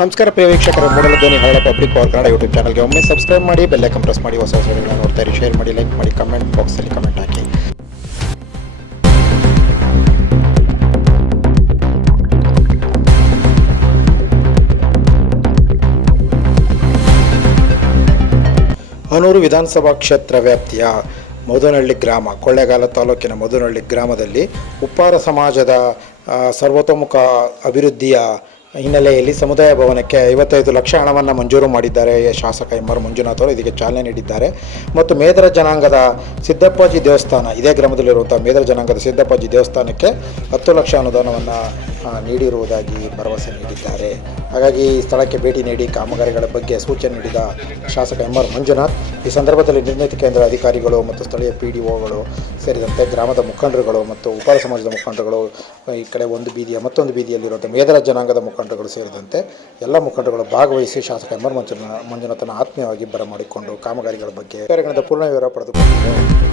ನಮಸ್ಕಾರ ಪ್ರಿಯ ವೀಕ್ಷಕರು, ಮೂಡಲ ಧ್ವನಿ ಹಳ್ಳ ಪಬ್ಲಿಕ್ ಪವರ್ ಕನ್ನಡ ಯೂಟ್ಯೂಬ್ ಚಾನಲ್ಗೆ ಒಮ್ಮೆ ಸಬ್ಸ್ಕ್ರೈಬ್ ಮಾಡಿ, ಬೆಲ್ ಐಕಾನ್ ಪ್ರೆಸ್ ಮಾಡಿ, ಹೊಸ ವಿಡಿಯೋಗಳನ್ನ ನೋಡ್ತಾ ಇರಿ. ಶೇರ್ ಮಾಡಿ, ಲೈಕ್ ಮಾಡಿ, ಕಮೆಂಟ್ ಬಾಕ್ಸಲ್ಲಿ ಕಮೆಂಟ್ ಹಾಕಿ. ಹನೂರು ವಿಧಾನಸಭಾ ಕ್ಷೇತ್ರ ವ್ಯಾಪ್ತಿಯ ಮಧುನಹಳ್ಳಿ ಗ್ರಾಮ, ಕೊಳ್ಳೇಗಾಲ ತಾಲೂಕಿನ ಮಧುನಹಳ್ಳಿ ಗ್ರಾಮದಲ್ಲಿ ಉಪ್ಪಾರ ಸಮಾಜದ ಸರ್ವತೋಮುಖ ಅಭಿವೃದ್ಧಿಯ ಹಿನ್ನೆಲೆಯಲ್ಲಿ ಸಮುದಾಯ ಭವನಕ್ಕೆ 55 ಲಕ್ಷ ಹಣವನ್ನು ಮಂಜೂರು ಮಾಡಿದ್ದಾರೆ ಶಾಸಕ ಎಂ.ಆರ್. ಮಂಜುನಾಥ್ ಅವರು. ಇದಕ್ಕೆ ಚಾಲನೆ ನೀಡಿದ್ದಾರೆ. ಮತ್ತು ಮೇದರ ಜನಾಂಗದ ಸಿದ್ದಪ್ಪಾಜಿ ದೇವಸ್ಥಾನ, ಇದೇ ಗ್ರಾಮದಲ್ಲಿರುವಂಥ ಮೇದರ ಜನಾಂಗದ ಸಿದ್ದಪ್ಪಾಜಿ ದೇವಸ್ಥಾನಕ್ಕೆ 10 ಲಕ್ಷ ಅನುದಾನವನ್ನು ನೀಡಿರುವುದಾಗಿ ಭರವಸೆ ನೀಡಿದ್ದಾರೆ. ಹಾಗಾಗಿ ಈ ಸ್ಥಳಕ್ಕೆ ಭೇಟಿ ನೀಡಿ ಕಾಮಗಾರಿಗಳ ಬಗ್ಗೆ ಸೂಚನೆ ನೀಡಿದ ಶಾಸಕ ಎಂ.ಆರ್. ಮಂಜುನಾಥ್ ಈ ಸಂದರ್ಭದಲ್ಲಿ ನಿರ್ಮಿತಿ ಕೇಂದ್ರ ಅಧಿಕಾರಿಗಳು ಮತ್ತು ಸ್ಥಳೀಯ PDOಗಳು ಸೇರಿದಂತೆ ಗ್ರಾಮದ ಮುಖಂಡರುಗಳು ಮತ್ತು ಉಪ್ಪಾರ ಸಮಾಜದ ಮುಖಂಡರುಗಳು, ಈ ಕಡೆ ಒಂದು ಬೀದಿಯ ಮತ್ತೊಂದು ಬೀದಿಯಲ್ಲಿರುವಂಥ ಮೇದರ ಜನಾಂಗದ ಮುಖಂಡರುಗಳು ಸೇರಿದಂತೆ ಎಲ್ಲ ಮುಖಂಡರುಗಳು ಭಾಗವಹಿಸಿ ಶಾಸಕ ಎಂ.ಆರ್. ಮಂಜುನಾಥನ ಆತ್ಮೀಯವಾಗಿ ಬರಮಾಡಿಕೊಂಡು ಕಾಮಗಾರಿಗಳ ಬಗ್ಗೆ ಪೂರ್ಣ ವಿವರ ಪಡೆದುಕೊಂಡಿದ್ದಾರೆ.